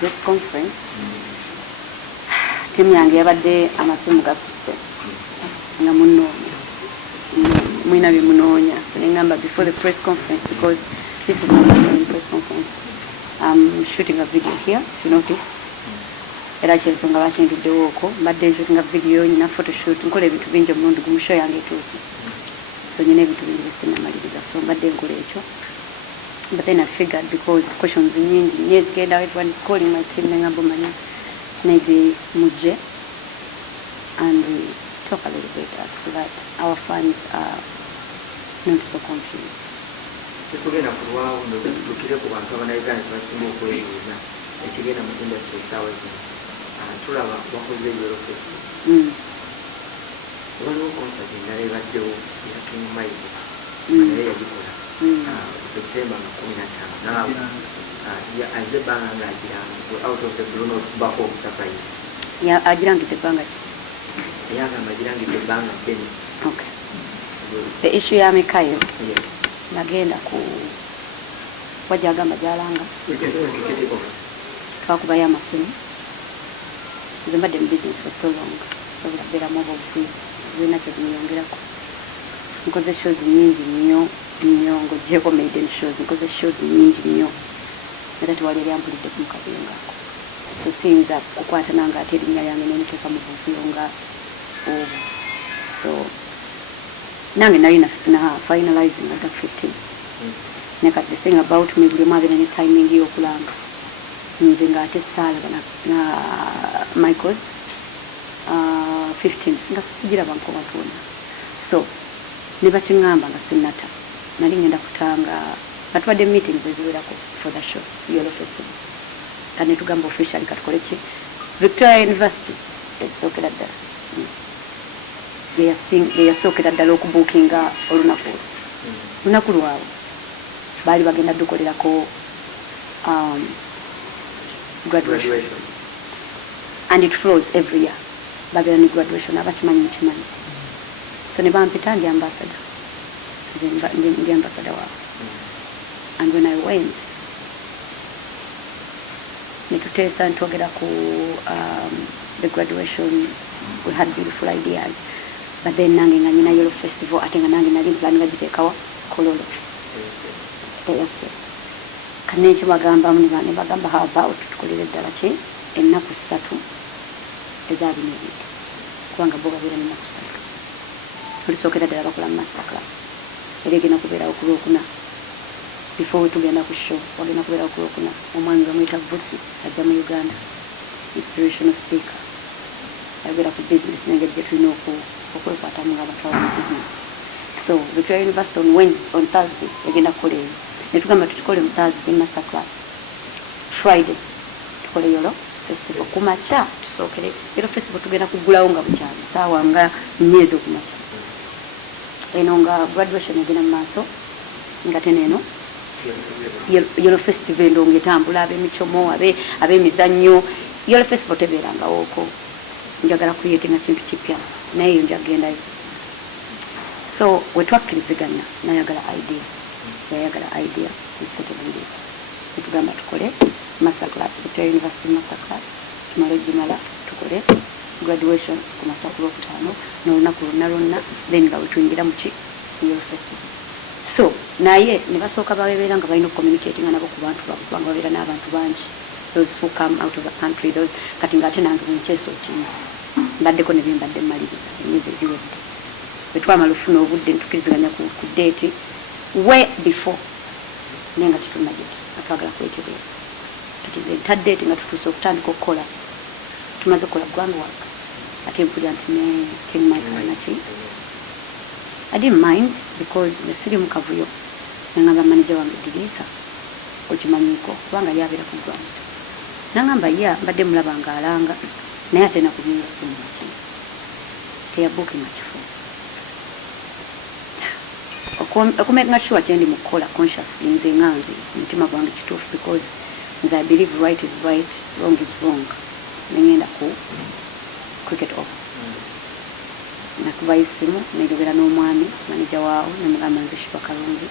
Press conference team yange yabadde amasimu gasuse nga mwina bimunonya so nengamba before the press conference because this is not a press conference. I'm shooting a video here if you noticed era kyensonga bakinduddewo okwo mbadde shooting a video nyina photo shoot nkola ebintu bingi omulundi gumu show yange etuuse so nyina ebintu bingi byesinnamaliriza so mbadde nkola ekyo. But then I figured because questions in years get out, everyone is calling my team, maybe Muje, and we talk a little bit so that our fans are not so confused. September 15 now as a banga out of the Bruno Bako surprise. Yeah, I didn't get the banga. Yeah, I didn't get the banga. Okay. The issue ya mekayo. Yes. Nagenda ku wajaga majalanga. Kakubaya masimu. Mbadde in business for so long. So ndabera mobile free. Zina kyo nyongerako. Nkoze shows nyingi nnyo ngo jeko maiden shows nkoze shows nyingi nnyo era tewali yampulidde ku mukabiro ngako so sinza kukwata nanga ate erinnya yange nenteeka mu buviro nga oba so nange nali na finalizing at 15 neka the thing about me buli mwagenda ne timing y'okulanga nze nga ate saala na Michaels 15 nga sigira banko batona so nebakingamba nga sinata nali ngenda kutanga batwadde meetings eziwerako for the show Yellow Festival kandi tugamba officially katukole ki Victoria University esookera ddala yasookera ddala okubookinga olunaku lwabwe baali bagenda dukolerako graduation and it flows every year bagenda ni graduation abakimanyi mukimanyi so ne bampita ndi ambassador the ambassador wabo. And when I went netutesa ntogera ku the graduation we had beautiful ideas but then nange nga nyina Yellow Festival ate nga nange nali plan nga gitekawa kololo yes kanenchi bagamba ne bagamba how about tukolere ddala ki ennaku 3 ezaali n'ebintu kubanga bo babira ennaku 3 tulisookera ddala bakola master class eregena kubeera okulwokuna before tugenda ku show wagenda kubeera okulwokuna omwami bamuyita Vusi ajja mu Uganda inspirational speaker ayogera ku business n'engeri gye tulina okwekwatamu ng'abatwala mu business so Victoria University on Thursday egenda kukola eyo ne tugamba tutukole mu Thursday master class Friday tukole Yellow Festival kumakya tusookere Yellow Festival tugenda kugulawo nga bukyali saawa nga myezi okumakya eno nga graduation egenda mu maaso nga teneeno Yellow Festival ndonga etambula ab'emicomo ab'emizannyo Yellow Festival tebeerangawo oko njagala kuyeetinga kintu kipya naye eyo njagendayo so wetwakkiriziganya nayagala idea tusetelandit netugamba tukole master class Victoria University master class tumale gimala tukole graduation ku makya ku Lwokutaano n'olunaku lonna then nga wetuyingira mu ki Yellow Festival so naye ne basooka babeera nga balina communicating nabo ku bantu kubanga babeera n'abantu bangi those who come out of the country those kati nga ate nange munkyeso okinya mbaddeko ne byembadde mmaliriza emyezi egiwedde bwe twamala ofuna obudde ntukiriziganya ku date way before naye nga tetunageti atwagala kwetereera kati ze ntaddeeti nga tutuuse okutandika okukola tumaze okukola groundwork ate mpulira nti ne King Michael naki I didn't mind because nesiri mu kavuyo nangamba manager wange Dirisa okimanyiko kubanga yabeera ku ground nangamba mbadde mulaba nga alanga naye ate nakubyina essimu teyabuukinga kifo okumakinga sure kyendi mu kukola consciously nze nganze omutima gwange kituufu because nze I believe right is right, wrong is wrong nengenda ku cricket off nakubayo essimu nenjogera n'omwami manager waawo nemugamba nze Shiba Kalungi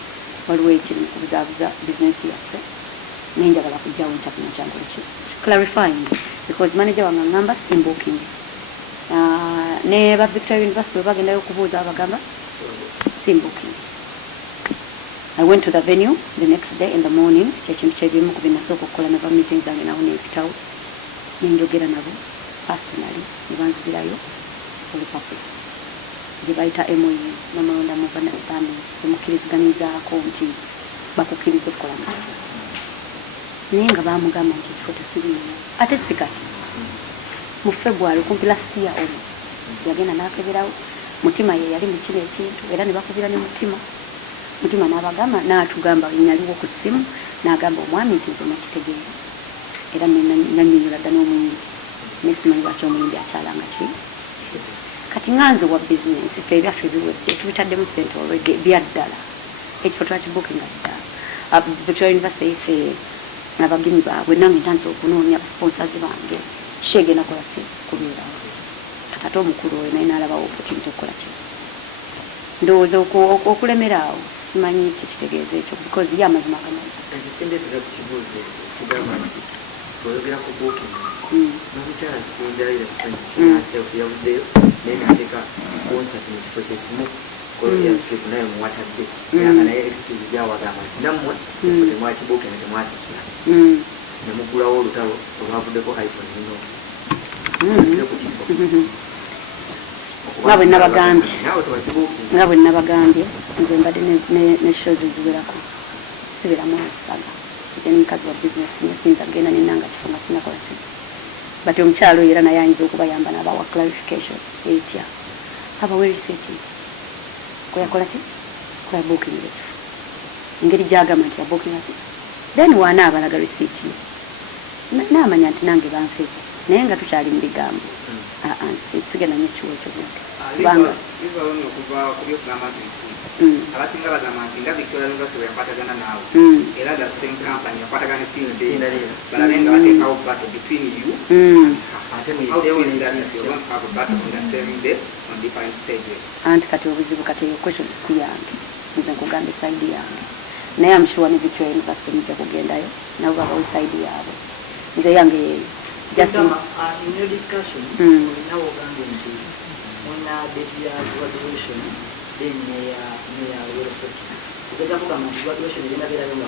waliwo ekiri mu kubuzaabuza bizinesi yaffe nenjagala kujjawo ntakuna kyangu ki clarifying because manager wange ngamba simbooking ne ba Victoria University bwe bagendayo okubuuza abagamba simbooking. I went to the venue the next day in the morning kyekintu kyebimu ku binasooka okukola naba meetings zange nawo neepitawo nenjogera nabo personally ne banzigirayo olupapula gye bayita MOU memorandum of understanding emukkirizganyizaako nti bakukkiriza okukola naye nga bamugamba nti ekifo tekiriiyo ate si kati mu February kumpi last year almost yagenda n'akeberawo mutima ye yali mu kino ekintu era ne bakubira ne mutima n'abagamba n'atugamba nyaliwo ku ssimu n'agamba omwami nti nze nakitegeera era nannyonnyola dda n'omuyimbi nesimanyi lwaki omuyimbi akyalanga ki kati nganze wa bizinensi ffe ebyaffe biwedde tubitaddemu ssente olwedde byaddala ekifo twakibuukinga ddala Victoria University yise abagenyi baabwe nange ntandise okunoonya abasponsazi bange shegenda kola ki kubeerawo ate omukulu oyo naye n'alabawo opportunity okukola ki ndowooza okulemera awo simanyi kikitegeeza ekyo because ye amazima gamanyi oyogera ku booking n'omukyala sinjalira ssente yavuddeyo naye n'ateeka concert mu kifo kyekimu Korea Street naye muwatadde yanga naye excuse gyawagamba nti nammwe temwakibookinga temwasasula ne mugulawo olutalo olwavuddeko iPhone nino ku kifo nga bwe nabagambye nze mbadde ne shows eziwerako sibiramu olusaga nze n'omukazi wa business nesinza genda nenanga kifo nga sinakola ki but omukyalo era naye ayinza okubayamba n'abawa clarification etya abawe riseti koyakola ki koyabuukinga ekifo engeri gyagamba nti yabuukinga ki then waana abalaga riseti n'amanya nti nange banfeza naye nga tukyali mu bigambo sigenda nyo ekiwo ekyo bwete kubanga abasinga bagamba nti nga Victoria University yakwatagana naawe era the same company yakwatagana esinda balabe nga bateekawo battle between you anti kati obuzibu kati eyo question si yange nze nkugamba esaidi yange naye amushuwa ne Victoria University mujja kugendayo nabo babawo esaidi yaabwe nze yange yeeyo just in your discussion now when date ya graduation then near your festival because avuga mu graduation igenda bera yo 14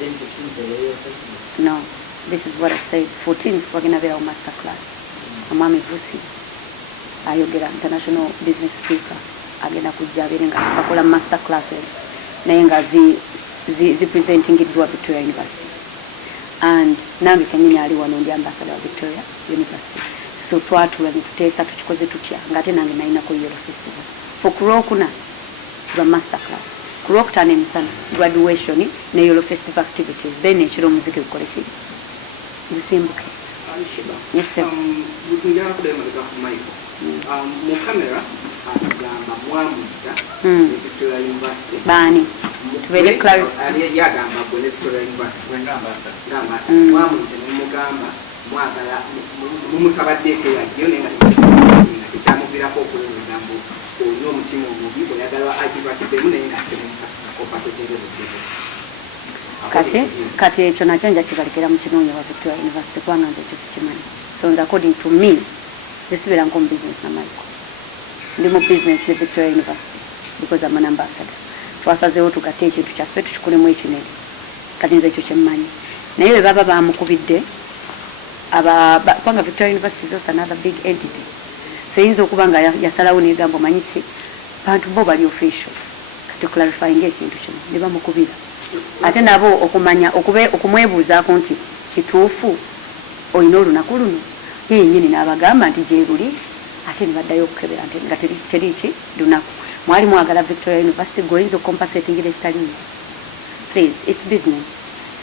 then 15 your festival. No, this is what I said. 14th wagenda bera master class amami Vusi ayogera international business speaker agenda kujja aberenga bakola master classes naye nga zi presenting idwa Victoria University and nange kenyini ali wano ndi ambassador wa Victoria University so twatula nituteesa tukikoze tutya ngate nange naina ko yero festival for kurokuna the master class kurokutana emisana graduation ne yero festival activities then ekiro muziki ukole kiri busimbuke Shiba. Yes sir. Njagala kudemeka ku Michael mu kamera agamba mwamuta Victoria University bani tubere clarify yagamba ku Victoria University ngamba mwamuta mugamba mwagala mumusabadde yagiyo nenga kitamubirako okulingambo ono omutima omubi oyagala akibakidemu nenga temusasula kopato kyerero kati ekyo nakyo nja kibalekera mu kinoonya wa Victoria University kubanga nze ekyo sikimanyi so nze according to me zisibira nko mu business na Michael ndi mu business ne Victoria University because I'm an ambassador twasazeewo tugate ekintu kyaffe tukikolemu ekinene kati nze ekyo kyemmanyi naye bwe baba bamukubidde kubanga Victoria University is also another big entity seyinza okuba nga yasalawo n'egamba omanyi ki bantu bo bali official kati clarifying ekintu kino ne bamukubira ate nabo okumanya okumwebuuzaako nti kituufu olina olunaku luno yenyini n'abagamba nti gyeruli ate ne baddayo okukebera nti nga teriki lunaku mwali mwagala Victoria University goyinza okukompasatingira ekitaliyo please it's business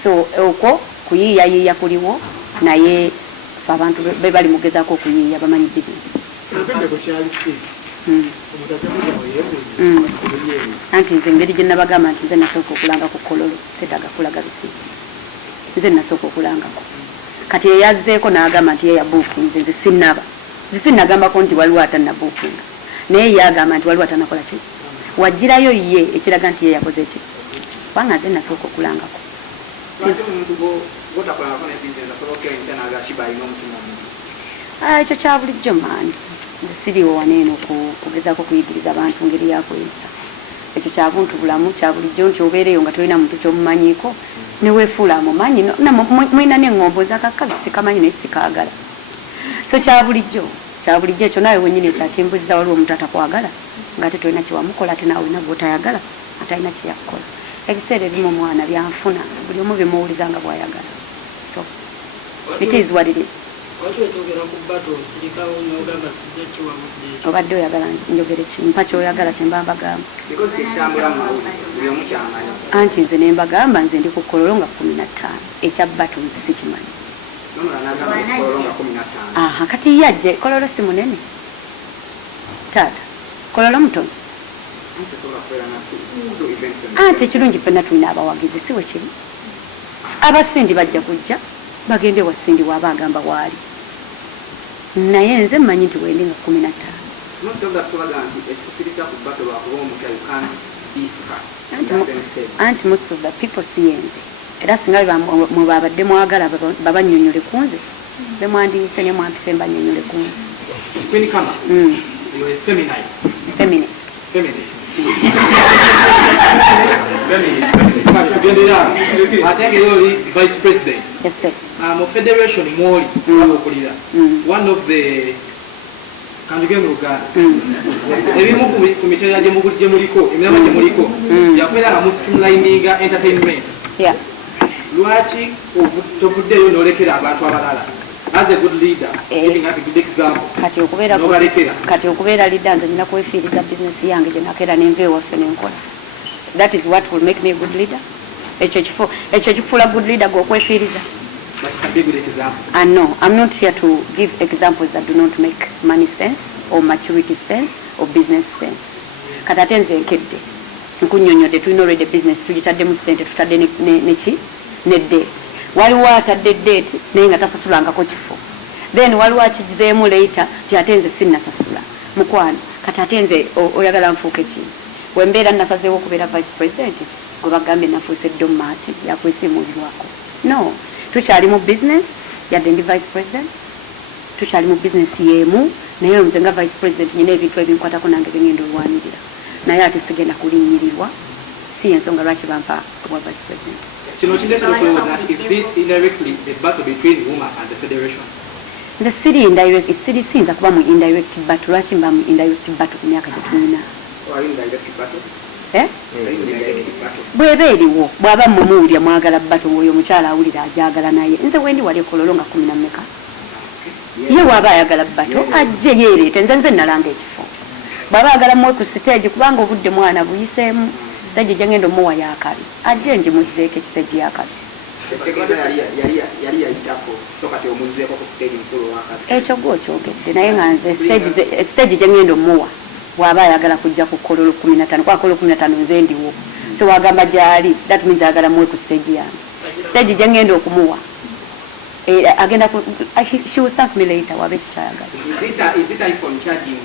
so okwo kuyiiyayiiya kuliwo naye abantu be bali mugezaako okuyiiya bamanyi business anti nze engeri gye nabagamba nti nze nasooka okulanga ku kololo seddaga kulaga bisiibu nze nasooka okulangako kati eyazzeeko n'agamba nti yeya bookinze nze sinnagambako nti waliwo atannabuukinga naye yagamba nti waliwo atanakola ki wajjirayo ye ekiraga nti ye yakoze ki kubanga nze nasooka okulangako ekyo kya bulijjo maani nze siriwo waneeno kugezaako kuyigiriza abantu ngeri yakweyisa ekyo kya buntu bulamu kya bulijjo nti obeereyo nga tolina muntu kyomumanyiiko neweefuula amumanyi mwina n'eŋŋombo nzakakazi sikamanyi naye sikaagala so kya bulijjo ekyo naawe wenyini ekyakimbuziza waliwo omuntu atakwagala nga ate tolina kiwamukola ate naawe olina gwotaayagala atalina kiyakukola ebiseera ebimu omwana byanfuna buli omu bimuwuliza nga bw'ayagala so it is what it is obadde oyagala njogere kimpa kyoyagala kyemba mbagamba anti nze ne mbagamba nze ndi ku kololo nga 15 ekya bato nze sikimanyi kati yajje kololo si munene taata kololo mutono anti ekirungi ffenna tulina abawagizi si we kiri abasindi bajja kujja bagende wasindi waaba agamba waali naye nze mmanyi nti wendi nga 15 anti most of the people siyenze era singa mwe babadde mwagala babanyonyole ku nze bemwandiise ne mwampise mbanyonyole ku nze feminist Vice President. Yes, sir. Federation Mori, one of the Kanjugem Rugana. Ebimu ku mitera gye muliko, emyama gye muliko, yakolera mu streamlining entertainment. Yeah. Lwaki obutobuddeyo n'olekera abantu abalala? As a good leader, giving a good example. Kati okubeera leader nze nina kwefiiriza business yange gye nakeera n'enva ewaffe n'enkola. That is what will make me a good leader. Ekyo kifuula good leader gw'okwefiiriza. And no, I'm not here to give examples that do not make money sense or maturity sense or business sense. Kati ate nze nkedde nkunnyonnyodde tulina already business tugitaddemu ssente tutadde ne date. Waliwo atadde date naye nga tasasulangako kifo. Then waliwo akigizeemu later ti ate nze sinnasasula. Mukwano kati ate nze oyagala nfuuke ki? Wembeera nasazeewo okubeera vice president gwe bagambye nafuuse domaati yakwesiimulirwako. No, tukyali mu business yadde ndi vice president, tukyali mu business yeemu naye nze nga vice president nyina ebintu ebinkwatako nange bengenda olwanirira naye ate sigenda kulinnyirirwa si ensonga lwaki bampa obwa vice president. Is this indirectly a battle between women and the federation? Nze siyinza kuba mu indirect battle. Lwaki mba mu indirect battle ku myaka gye tulina? Bw'eba eriwo bw'aba mumuwulya mwagala battle ng'oyo omukyala awulira agyagala naye nze wendi wali kololo nga 10 mmeka ye waba ayagala battle ajje yeereete nze nalanga ekifo bw'aba ayagala muwe ku stage kubanga obudde mwana buyiseemu stage gye ngenda omuwa yaakabi ajje nje muzzeeko ekistage yaakabi ekyo gw'okyogedde naye nga nze stage gye ngenda omuwa bw'aba ayagala kujja ku kololo 15 kwa kololo 15 nze ndiwo so wagamba gyali that means ayagala muwe ku stage yange stage gye ngenda okumuwa agenda she will thank me later wabe kyayagala. Is it iPhone charging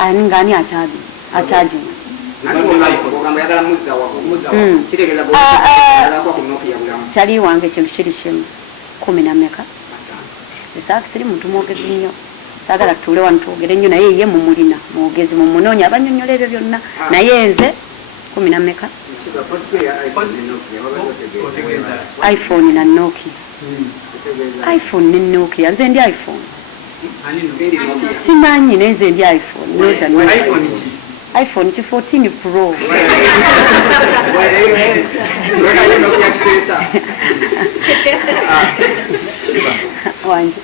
ngani acharging kyali wange ekintu kiri kimu 10 mmeka esaaka siri muntu mwogezi nnyo saagala tuule wano twogere nnyo naye ye mumulina mwogezi mumunoonya abanyonnyola ebyo byonna naye nze 10 mmeka iPhone na Nokia. iPhone ne Nokia nze ndi iPhone simanyi neze ndi iPhone 14 Pro. Wanje.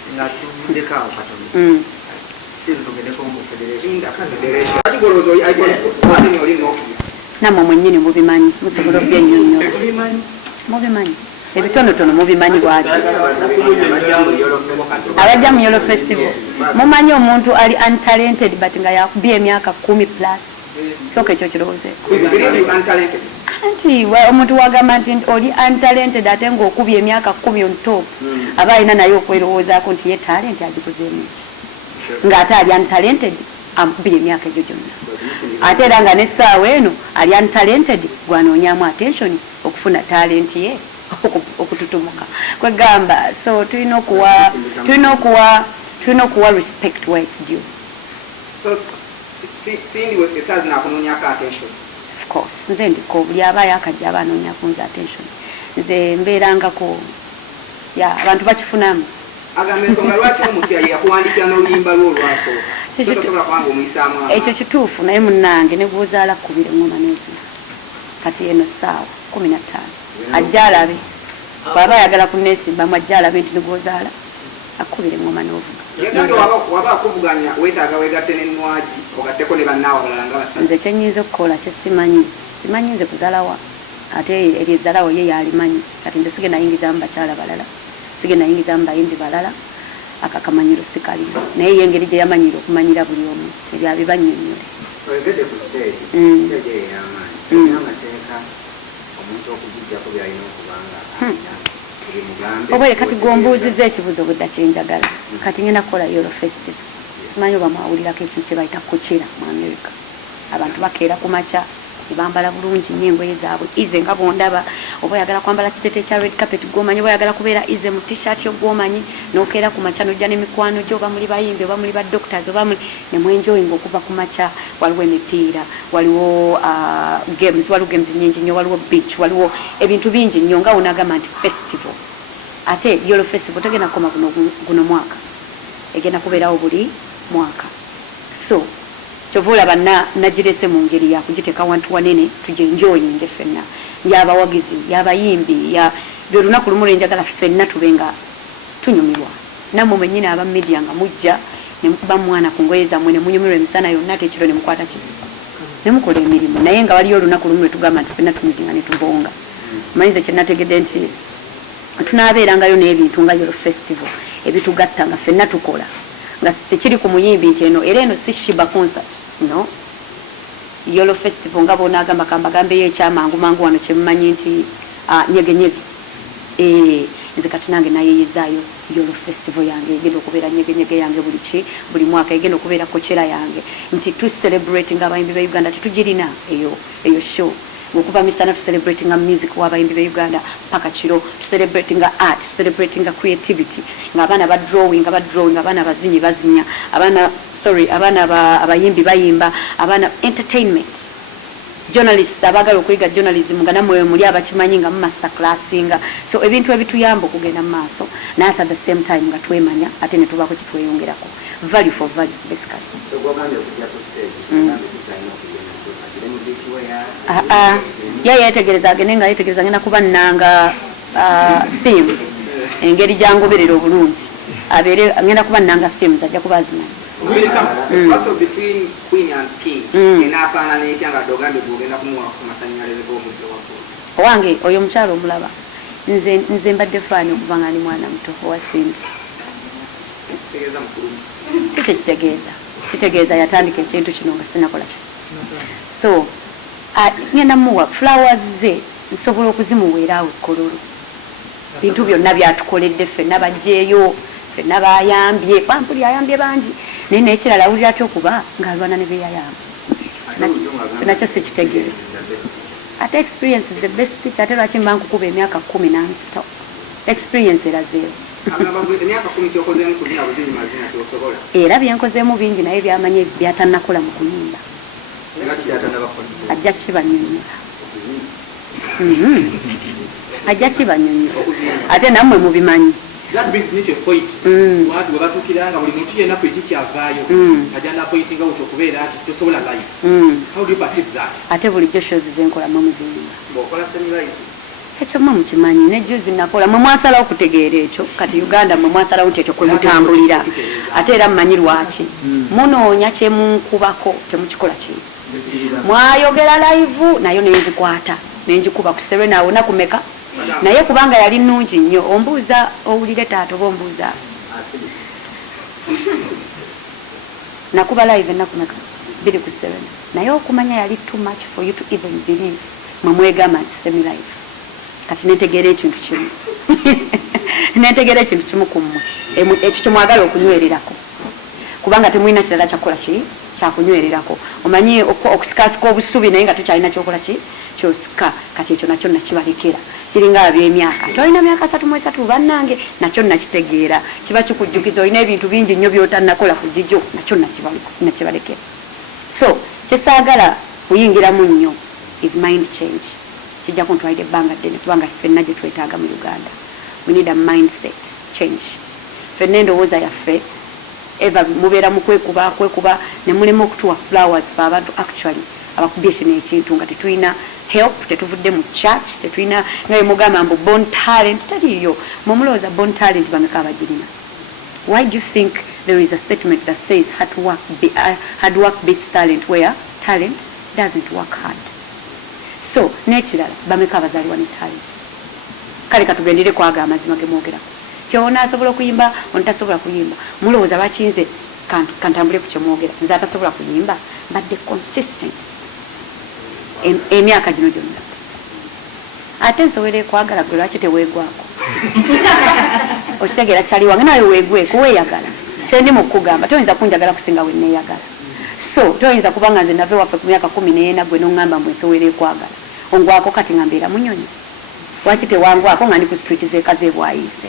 Namwe mwennyini mubimanyi musobola obyennyonnyola mubimanyi ebitonotono mubimanyi lwaki abajja mu Yolo Festival mumanyi omuntu ali untalented but nga yakubye emyaka 10 plus soka ekyo kirowooze anti omuntu wagamba nti oli untalented ate ng'okubye emyaka 10 on top aba alina naye okwerowoozaako nti ye talent agikuzeemu ki ng'ate ali untalented amukubye emyaka egyo gyonna ate era nga n'essaawa eno ali untalented gwanoonyaamu attention okufuna talent ye okututumuka kwegamba so tulina okuwa respect where is due. Of course nze ndiko buli abaayo akajja aba anoonya kunza attention nze mbeerangako abantu bakifunamu ekyo kituufu naye munnange ne gwozaala kkubira engoma n'ezina kati eno ssaawa 15 ajja alabe bw'aba ayagala kunneesimbamu ajja alabe nti ne gwozaala akkubira engoma n'ovuga nze kyenyinza okukola simanyi nze kuzalawa ate eryezalawo ye yalimanyi kati nze sigenda yingizamu bakyala balala sigenda yingizamu bayimbi balala akakamanyiro sikalina naye yengeri gye yamanyira okumanyira buli omu ebyo abibannyonnyole obwere kati gombuuziza ekibuzo bwedda kyenjagala kati ngenda kukola Yolo Festival simanyi oba mwawulirako ekintu kye bayita kukyira mu America abantu bakeera ku makya bambala bulungi nnyo engoye zaabwe ize nga bondaba oba oyagala kwambala kitete kya red carpet gwomanyi oba oyagala kubeera ize mu t-shirt yogwomanyi n'okeera ku makya n'ojja n'emikwano gyo oba muli bayimbi oba muli ba doctors oba muli ne mwenjoyinga okuva ku makya waliwo emipiira waliwo games nnyingi nnyo waliwo beach waliwo ebintu bingi nnyo nga wonagamba nti festival ate Yolo Festival tegenda kukoma guno mwaka egenda kubeerawo buli mwaka so kyova olaba nagirese mu ngeri yakugiteeka wantu wanene tujenjoyinge ffenna yabawagizi yabayimbi byolunaku lumu lwenjagala ffenna tube nga tunyumirwa nammwe mwennyini aba media nga mujja nemukuba mwana ku ngoye zammwe nemunyumirwa emisana yonna ate ekiro nemukwata ki nemukola emirimu naye nga waliyo olunaku lumu lwetugamba nti ffenna tumitinga netubonga manyize kyenategedde nti tunaabeerangayo n'ebintu nga Yolo Festival ebitugatta nga ffenna tukola nga tekiri ku muyimbi nti eno era eno si shiba concert no Yolo Festival nga bonaagamba kambagambeyo ekyamangu mangu wano kyemumanyi nti nyegenyege nze kati nange nayeyizaayo Yolo Festival yange egenda okubeera nyegenyege yange buli mwaka egenda okubeera kokyera yange nti tu celebrate nga abayimbi ba Uganda tetugirina eyo show okuva misana to celebrating music w'abayimbi ba Uganda paka kiro to celebrating art to celebrating creativity nga abaana ba drawing abaana bazinyi bazinya abaana abayimbi bayimba abaana entertainment journalists abagala okuyiga journalism nga namwe muli abakimanyi nga mu master classinga so ebintu ebituyamba okugenda mu maaso naye at the same time nga twemanya ate ne tubaako kitweyongerako value for value basically yetegereza agende nga yetegereza ngenda kuba nnanga theme engeri gyangoberera obulungi abeere ngenda kuba nnanga themes ajja kuba azimanyi owange oyo omukyalo omulaba nze mbadde fulaani okuva nga ndi mwana muto owasinti si kitegeeza yatandika ekintu kino nga sinakola ki so ngenda muwa flowers ze nsobola okuzimuweeraawo ekkololo bintu byonna byatukoledde ffenna bajjeeyo ffenna bayambye pampuli ayambye bangi naye nekirala awulira atya okuba ng'alwana ne beyayamba nakyo sikitegeere ate experience is the best teacher ate lwaki mba nkukuba emyaka 10 non-stop experience erazeewo era byenkozeemu bingi naye byamanye byatannakola mu kuyimba ajja kibanyonnyola ajja kibanyonnyola ate nammwe mubimanyi That brings me to a point. Watu wabatukiranga buli muntu yena kwekikyavaayo ajana pointinga uto kubeera ati tosobola life. How do you perceive that? Ate bulijjo shows zenkola mumuzimba. Bw'okola semi-life. Ekyo mwe mukimanyi ne juzi nakola mwe mwasalawo kutegeera ekyo kati Uganda mwe mwasalawo ekyo kwe mutambulira ate era mmanyi lwaki munoonya kye munkubako temukikola kintu mwayogera live nayo nenzikwata nenjikuba ku serena awo nakumeka naye kubanga yali nnungi nnyo ombuuza owulire taata oba ombuuza nakuba live nakumeka biri ku serena naye okumanya yali too much for you to even believe mwe mwegamba nti semi live kati netegeera ekintu kimu netegeera ekintu kimu kummwe ekyo kyemwagala okunywererako kubanga temulina kirala kyakola ki kyakunywererako omanyi okusikasika obusubi naye nga tukyalina kyokola ki kyosika kati ekyo nakyo nakibalekera kiringa abyemyaka tolina myaka 3 bannange nakyo nakitegeera kiba kikujjukiza olina ebintu bingi nnyo byotanakola ku jijjo nakyo nakibalekera so kyesaagala kuyingiramu nnyo is mind change kijja kuntwalira ebbanga ddene kubanga ffenna gye twetaaga mu Uganda. We need a mindset change. Ffenna endowooza yaffe eva mubeera mu kwekuba ne mulema okutuwa flowers fa abantu actually abakubye kino ekintu nga tetulina help tetuvudde mu church tetulina nga mugamba mbu born talent taliyo mumulowooza born talent bameka abagirina. Why do you think there is a statement that says hard work beats talent where talent doesn't work hard? So nekirala bameka abazaliwa ne talent kale katugendere kwaga amazima gemwogerako kyona asobola okuyimba ontasobola kuyimba mulowooza bakinze kantambule ku kyemwogera nze atasobola kuyimba badde consistent emyaka gino gyonna ate nsobole kwagala gwe lwaki teweegwako okitegeera kyali wange nawe weegweko weeyagala kyendi mu kugamba toyinza kunjagala kusinga we neeyagala so toyinza kubanga nze nave waffe ku myaka 14 gwe n'oŋŋamba mbu nsobola kwagala ongwako kati nga mbeera munyonyi lwaki tewangwako nga ndi ku street zeekaze bwayise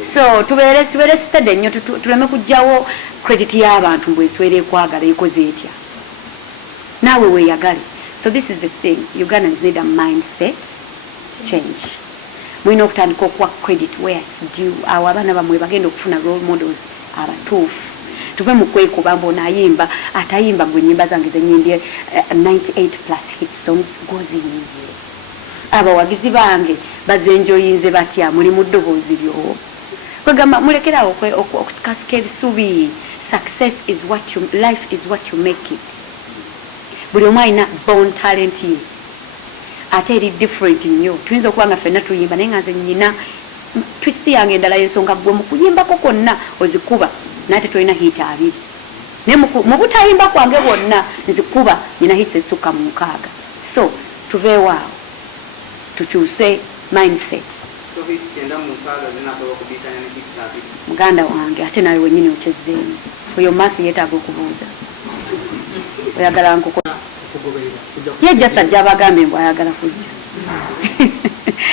so tubeere steady nnyo tuleme kujjawo credit y'abantu mbu eswere kwagala ekoze etya naawe weeyagale. So this is the thing, Ugandans need a mindset change. Mulina okutandika okuwa credit where it's due. Awo abaana bamwe bagenda okufuna role models abatuufu tuve mu kwekuba mbona ayimba atayimba gwe nnyimba zange zenyimbye 98 plus hit songs goziyimbye abawagizi bange bazenjoyinze batya muli mu ddoboozi lyowo kwegamba mulekerawo okusikasika ebisubi. Success is what you, life is what you make it. Buli omu alina born talent ye ate eri different nnyo tuyinza okuba nga ffenna tuyimba naye nga nze nnyina twist yange endala y'ensonga gwe mu kuyimbako kwonna ozikuba naye tetolina hit 2 naye mu butayimba kwange bwonna nzikuba nyina hits esukka mu 6. So tuveewaawo tukyuse mindset. Muganda wange ate nawe wennyini okyezzeemu oyo math yeetaaga okubuuza oyagala nkoko yajja sajja abagambe mbu ayagala kujja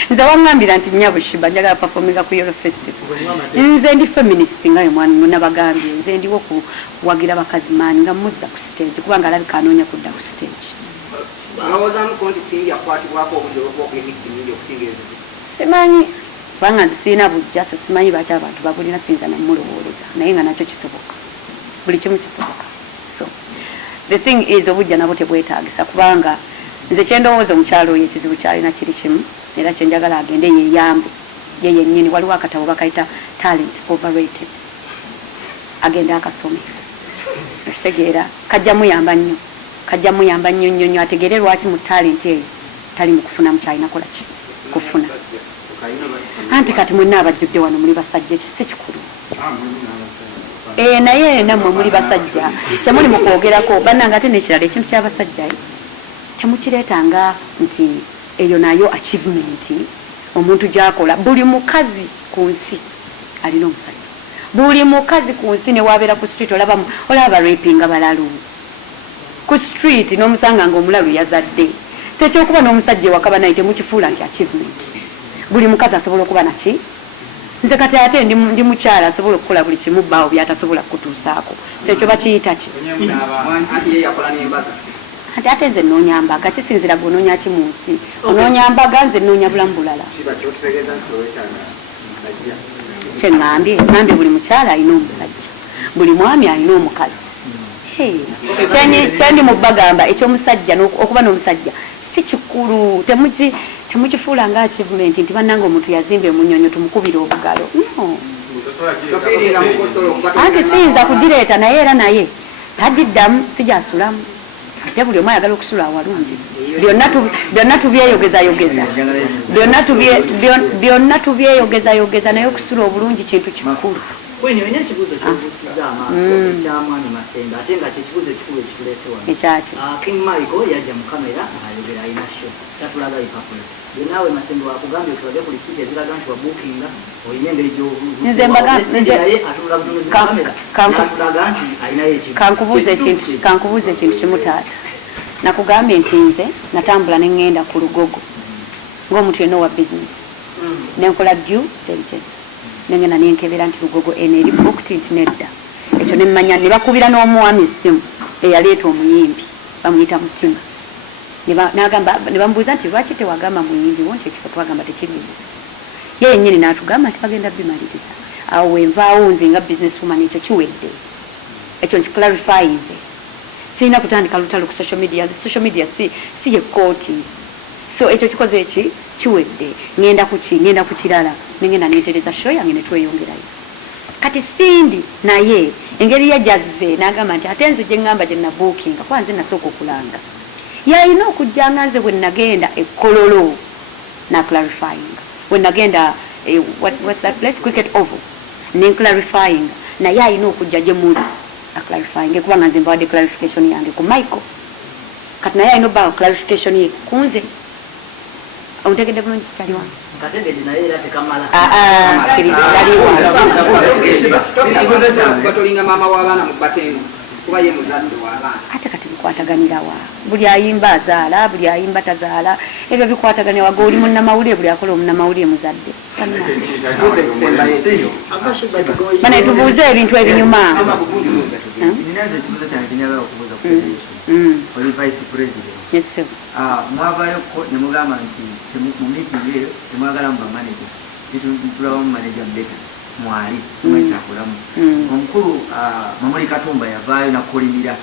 nze waŋŋambira nti nnyabushiba njagala performinga ku Yellow Festival nze ndi feminist nga yomwana nabagambye nze ndiwo kuwagira bakazi maani nga muzza ku stage kubanga alabika anoonya kudda ku stage. Simanyi kubanga nze sirina bujja so simanyi baki abantu babulina sinza namulowooleza naye nga nakyo kisoboka buli kimu kisoboka. So the thing is obujja nabo tebwetaagisa kubanga nze kyendowooza omukyalo oyo ekizibu kyalina kiri kimu era kyenjagala agende yeyambe ye yennyini waliwo akatabo bakayita talent overrated agende akasome okitegeera kajja muyamba nnyo ategeere lwaki mu talent eyo tali mu kufuna mukyalina kola ki kufuna anti kati mwenna abajjudde wano muli basajja ekyo si kikulu naye nammwe muli basajja kyemuli mu kwogerako bannanga ate nekirala ekintu ky'abasajja temukireetanga nti eyo nayo achievement omuntu gyakola. Buli mukazi ku nsi alina omusajja, buli mukazi ku nsi ne wabeera ku street olaba rapinga balalu ku street n'omusanga ng'omulalu yazadde sekyokuba n'omusajja ewakaba naye temukifuula nti achievement. Buli mukazi asobola okuba naki. Nze kati ate ndi mukyala asobola okukola buli kimu bbaawo byatasobola kutuusaako sekyo bakiyita ki ate nze nnoonya mbaga kisinzira gweonoonya ki mu nsi onoonya mbaga nze nnoonya bulamu bulala ngambye buli mukyala alina omusajja, buli mwami alina omukazi. Kyendi mubagamba ekyomusajja okuba n'omusajja si kikulu, temukifuula nga achievement nti bannanga omuntu yazimba emunyonyo tumukubira obugalo. No. Anti siyinza kugireeta naye era naye tagiddamu sijasulamu. Ate buli omu ayagala okusula awalungi. Byonna tubyeyogezayogeza. Byonna tubyeyogezayogeza naye okusula obulungi kintu kikulu. Kwenye wenye kibuzo ky'obusiza amaaso kya mwami Masembe ate nga kyekibuzo ekikulu ekitulese wano. Ekyaki. King Michael yajja mu kamera ayogera alina show. Tatulaga ipapula. Ye naawe Masembe wakugambye tulage ku lisiti eziraga nti wabukinga olina engeri gy'obuuza. Nze kankubuuza ekintu kimu taata. Nakugambye nti nze natambula ne ngenda ku lugogo ng'omuntu yenna owa business. Nenkola due diligence. Nengena nenkebera nti lugogo eri booked nti nedda. Ekyo nemmanya ne bakubira n'omwami essimu eyaleeta omuyimbi bamuyita Mutima. Ne bamubuuza nti lwaki tewagamba muyimbi wonti ekifo twagamba tekiriimu. Ye yennyini n'atugamba nti bagenda bimaliriza. Awo wenvaawo nze nga business woman ekyo kiwedde. Ekyo nkiclarify nze. Sirina kutandika lutalo ku social media. Social media si ye kooti. So ekyo kikoze eki kiwedde. Ngenda ku kirala. Nengenda netereza show yange ne tweyongerayo. Kati Sindi naye engeri yajazze n'agamba nti ate nze gye ngamba gye nabookinga kwanze nasooka okulanga. Yalina okujja nga nze bwe nagenda Kololo na clarifying. When nagenda what's that place cricket oval ne clarifying naye alina okujja gye muli na clarifying kuba nga nze mbawadde clarification yange ku Michael. Kati naye alina obba clarification ye kunze. Ontegedde bulungi kyali wange. Katengedde naye era tekamala. Batolinga maama w'abaana mu Batengo kuba ye muzadde w'abaana. Ate kati bikwataganira wa. Buli ayimba azaala, buli ayimba tazaala. Ebyo bikwataganira waga oli munnamawulire buli akola omunnamawulire muzadde. Bana tubuuze ebintu ebinyuma. Oli vice president. Yes sir. Mwavayo ko ne mugamba nti mu meeting eyo temwagala mu manager. Tulaba mu manager mbeka mwali mwekakulamu. Omukulu Mamuli Katumba yavaayo nakulimira.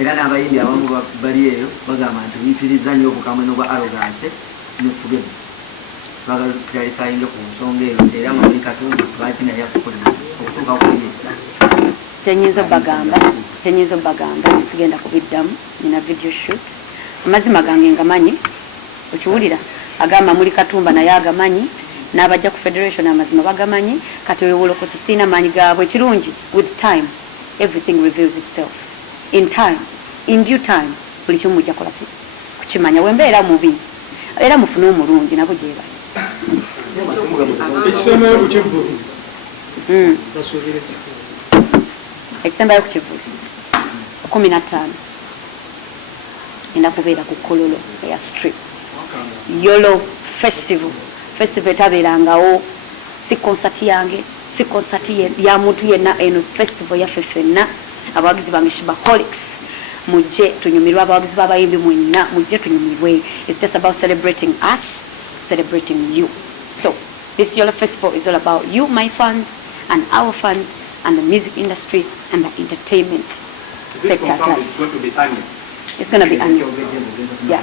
Era n'abayimbi abamu bali eyo bagamba nti wifiriza nnyo obukamwe n'obwa arrogance n'efugemu. Bagala clarifying ku nsonga eyo era Mamuli Katumba lwaki naye akukolera okutuuka ku minisita. Kyenyizo bagamba sigenda kubiddamu nina video shoot. Amazima gange ngamanyi okiwulira agamba Mamuli Katumba naye agamanyi n'abajja ku federation amazima bagamanyi kati wewolokoso sina manyi gaabwe kirungi. With time everything reveals itself. In due time buli kimu mujja kola kukimanya wembeera mubi era mufune omulungi nabo gyeba. Ekisembayo ku Kivulu 15 ina kubeera ku Kololo ya strip Yolo festival etabeerangawo si concert yange si concert ya muntu yenna eno festival ya fefenna abawagizi bange Shibaholics mujje tunyumirwe abawagizi b'abayimbi mwenna mujje tunyumirwe. It's just about celebrating us, celebrating you. So this Yolo festival is all about you, my fans, and our fans, and the music industry and the entertainment sector. It's going to be annual. It's going to be annual. Yeah.